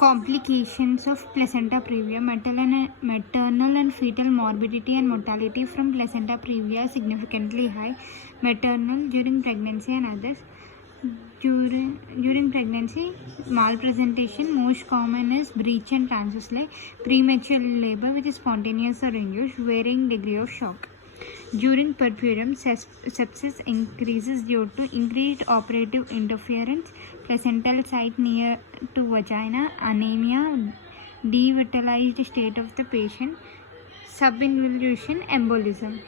Complications of placenta previa. Maternal and fetal morbidity and mortality from placenta previa are significantly high. Maternal during pregnancy and others. During pregnancy, malpresentation most common is breech and transverse premature labor which is spontaneous or induced, varying degree of shock. During puerperium, sepsis increases due to increased operative interference, placental site near to vagina, anemia, devitalized state of the patient, subinvolution, embolism.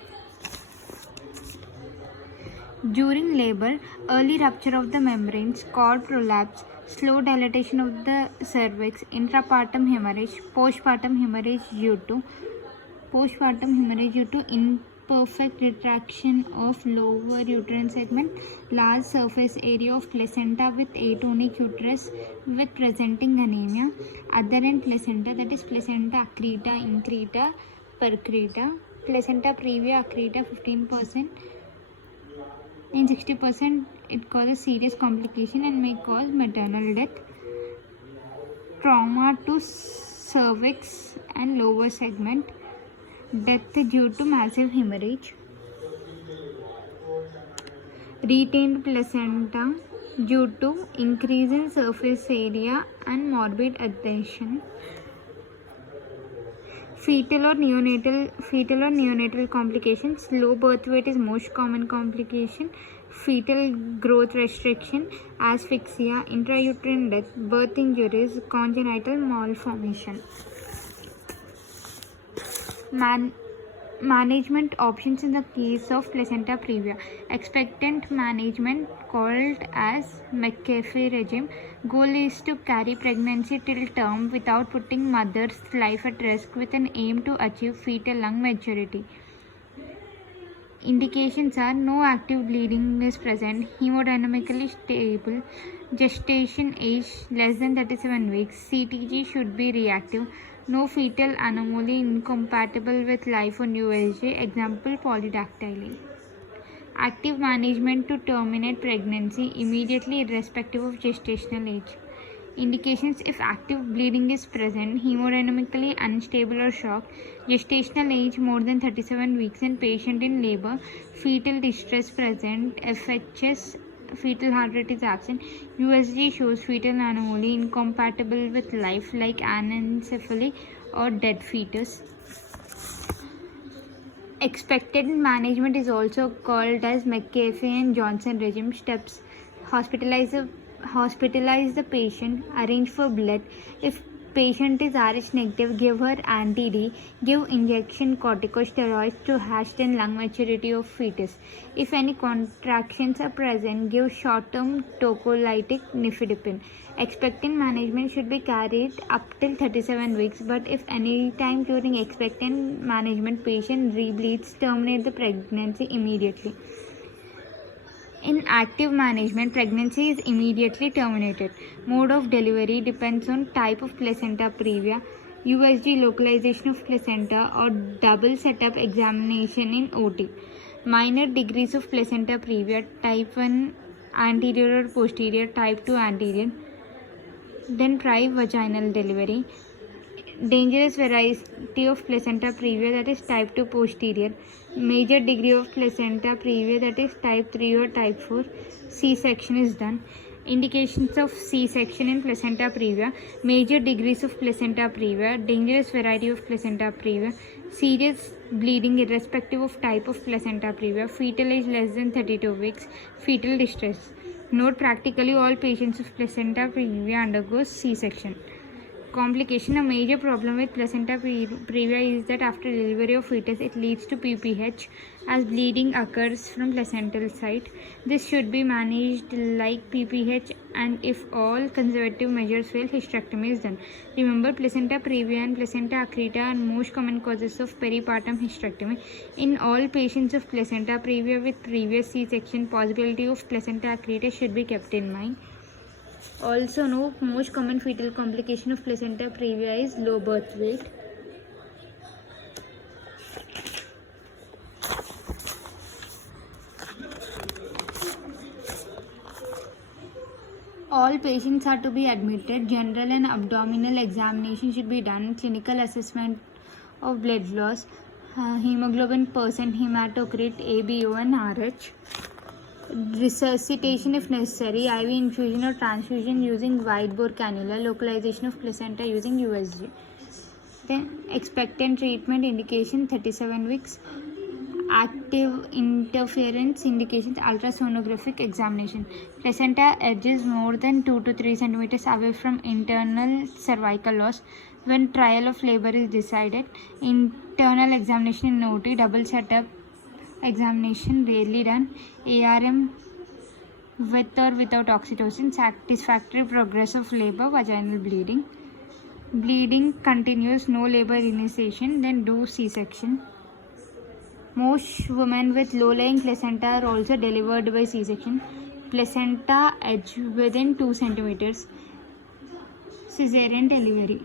During labor, early rupture of the membranes, cord prolapse, slow dilatation of the cervix, intrapartum hemorrhage, postpartum hemorrhage due to imperfect retraction of lower uterine segment, large surface area of placenta with atonic uterus with presenting anemia, adherent placenta, that is placenta accreta, increta, percreta, placenta previa accreta 15%. In 60%, it causes serious complication and may cause maternal death. Trauma to cervix and lower segment, death due to massive hemorrhage. Retained placenta due to increase in surface area and morbid adhesion. Fetal or neonatal complications. Low birth weight is most common complication. Fetal growth restriction, asphyxia, intrauterine death, birth injuries, congenital malformation. Management options in the case of placenta previa. Expectant management, called as McAfee regime. Goal is to carry pregnancy till term without putting mother's life at risk with an aim to achieve fetal lung maturity. Indications are no active bleeding is present, hemodynamically stable, gestation age less than 37 weeks, CTG should be reactive, no fetal anomaly incompatible with life on USG, example polydactyly. Active management to terminate pregnancy immediately irrespective of gestational age. Indications: if active bleeding is present, hemodynamically unstable or shocked, gestational age more than 37 weeks and patient in labor, fetal distress present, FHS, fetal heart rate is absent, USG shows fetal anomaly incompatible with life like anencephaly or dead fetus. Expected management is also called as McAfee and Johnson regime. Steps: hospitalize the patient, arrange for blood. If patient is Rh negative, give her anti-D, give injection corticosteroids to hasten lung maturity of fetus. If any contractions are present, give short-term tocolytic nifedipine. Expectant management should be carried up till 37 weeks, but if any time during expectant management patient rebleeds, terminate the pregnancy immediately. In active management, pregnancy is immediately terminated. Mode of delivery depends on type of placenta previa, USG localization of placenta, or double setup examination in OT. Minor degrees of placenta previa, type 1 anterior or posterior, type 2 anterior. Then try vaginal delivery. Dangerous variety of placenta previa, that is type 2 posterior. Major degree of placenta previa, that is type 3 or type 4. C-section is done. Indications of C-section in placenta previa: major degrees of placenta previa, dangerous variety of placenta previa, serious bleeding irrespective of type of placenta previa, fetal age less than 32 weeks, fetal distress. Note: practically all patients of placenta previa undergoes C-section. Complication: a major problem with placenta previa is that after delivery of fetus, it leads to PPH as bleeding occurs from placental site. This should be managed like PPH, and if all conservative measures fail, hysterectomy is done. Remember, placenta previa and placenta accreta are most common causes of peripartum hysterectomy. In all patients of placenta previa with previous C-section, possibility of placenta accreta should be kept in mind. Also know, most common fetal complication of placenta previa is low birth weight. all patients are to be admitted. General and abdominal examination should be done. Clinical assessment of blood loss, hemoglobin percent, hematocrit, ABO and RH. Resuscitation if necessary. IV infusion or transfusion using wide bore cannula. Localization of placenta using USG. Then expectant treatment indication 37 weeks. Active interference indications ultrasonographic examination. Placenta edges more than 2 to 3 centimeters away from internal cervical loss when trial of labor is decided. Internal examination in OT, double setup examination rarely done. ARM with or without oxytocin. Satisfactory progress of labor, vaginal bleeding. Bleeding continues, no labor initiation, then do C-section. Most women with low-lying placenta are also delivered by C-section. Placenta edge within 2 centimeters. Cesarean delivery.